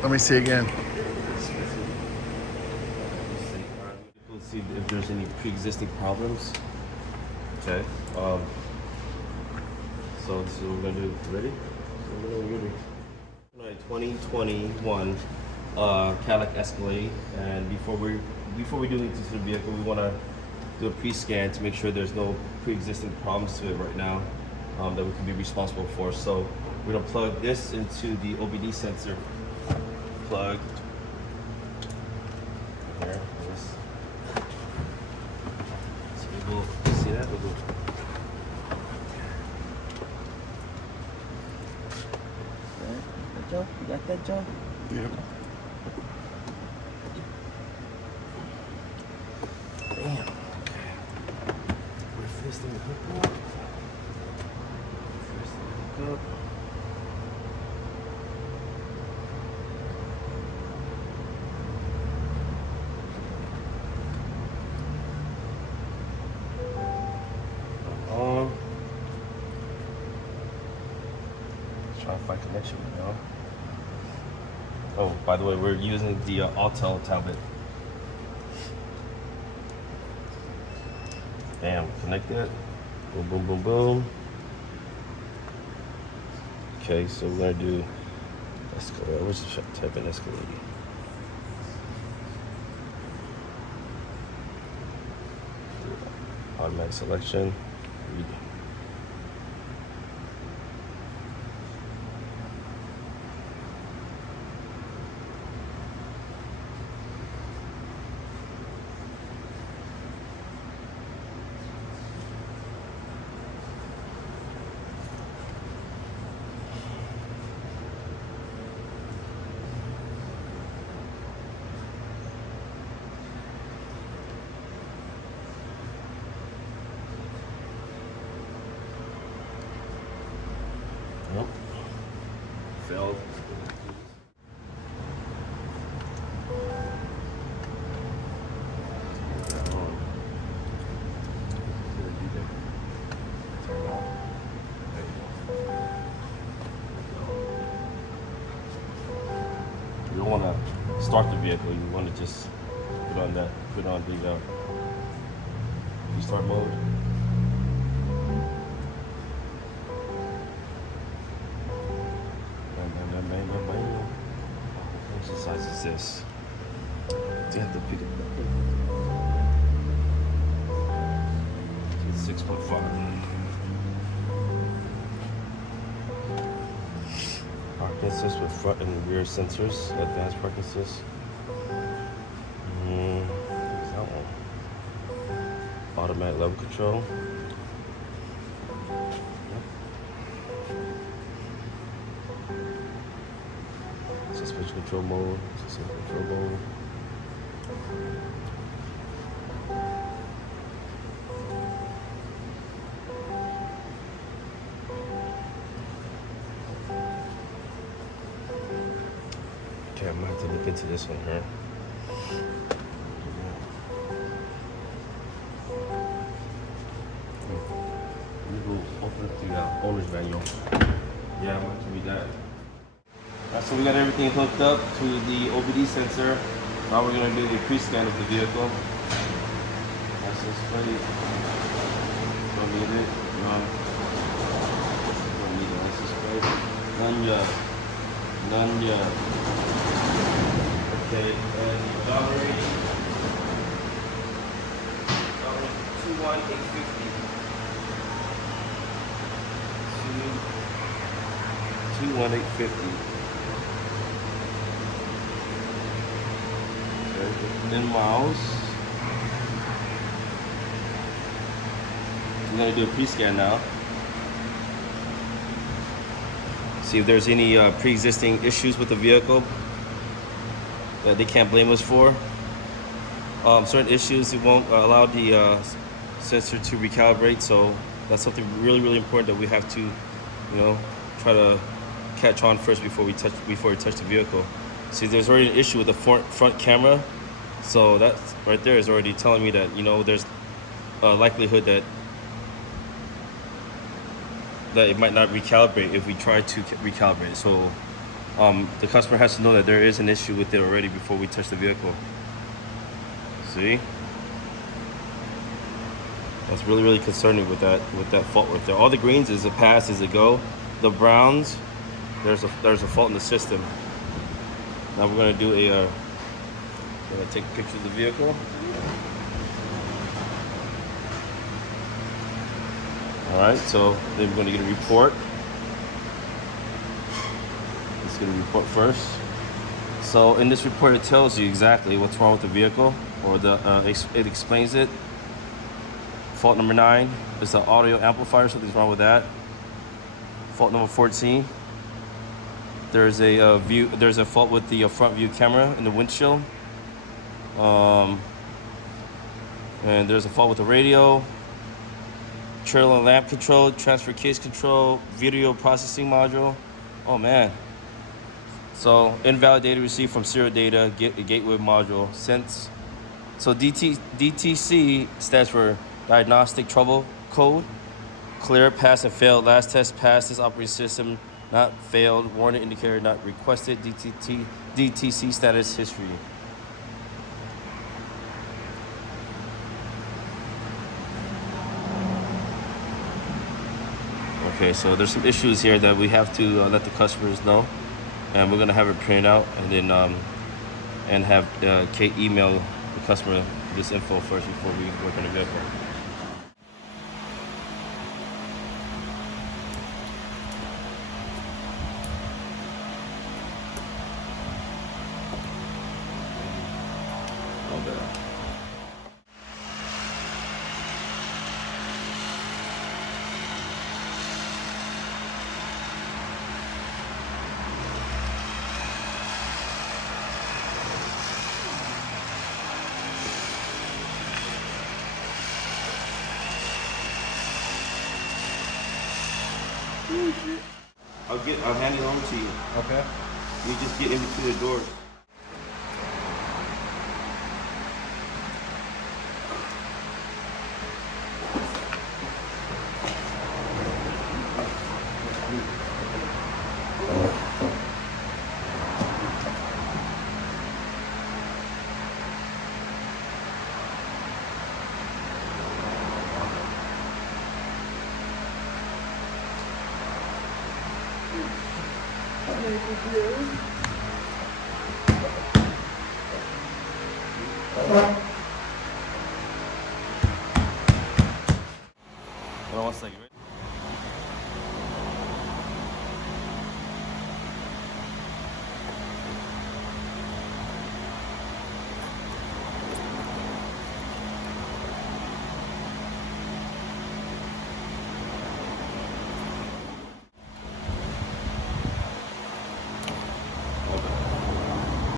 Let me see again. We'll see if there's any pre-existing problems. Okay. So this is what we're gonna do. Ready? So we're gonna do 2021 Cadillac Escalade, and before we do into the vehicle, we want to do a pre-scan to make sure there's no pre-existing problems to it right now that we can be responsible for. So we're gonna plug this into the OBD sensor. Plug here. This. So we will see that. We'll go. Joe, you got that, Joe? Yep. Damn. Okay. Wait for this thing to hook up. First thing to hook up. On. Let's try to find connection right now. Oh, by the way, we're using the Autel tablet. Damn, connect that. Boom, boom, boom, boom. Okay, so we're gonna do Escalade. Let's type in Escalade. Automatic selection. Read. Nope. Failed. You don't want to start the vehicle. You want to just put on the restart mode. What size is this? Do you have to pick it up? It's 6.5. Parking assist with front and rear sensors. Advanced parking assist. What's that one? Automatic level control. Suspension control mode, suspension control mode. Okay, I'm gonna have to look into this one here. Let me go open up the owner's manual. Yeah, I'm gonna have to read that. Alright, so we got everything hooked up to the OBD sensor. Now we're going to do the pre-scan of the vehicle. License plate. Don't need it. Don't need a license plate. None yet. None yet. Okay, and the battery. 21850. 21850. In miles. I'm going to do a pre-scan now. See if there's any pre-existing issues with the vehicle that they can't blame us for. Certain issues, it won't allow the sensor to recalibrate, so that's something really, really important that we have to, try to catch on first before we touch the vehicle. See, there's already an issue with the front camera. So that right there is already telling me that, there's a likelihood that it might not recalibrate if we try to recalibrate. So The customer has to know that there is an issue with it already before we touch the vehicle. See? That's really, really concerning with that fault right there. All the greens is a pass, is a go. The browns, there's a fault in the system. Now we're gonna do we're gonna take a picture of the vehicle. All right, so then we're gonna get a report. Let's get a report first. So in this report, it tells you exactly what's wrong with the vehicle, or it explains it. Fault number 9 is the audio amplifier, something's wrong with that. Fault number 14, there's a fault with the front view camera in the windshield. And there's a fault with the radio, trailer lamp control, transfer case control, video processing module. Oh man. So invalid data received from serial data, gateway module since. So DTC stands for diagnostic trouble code. Clear, pass, and failed. Last test passed. This operating system not failed. Warning indicator not requested. DTC status history. Okay, so there's some issues here that we have to let the customers know, and we're gonna have it printed out, and then and have Kate email the customer this info first before we work on the vehicle. I'll hand it over to you. Okay. You just get in between the doors. Thank you.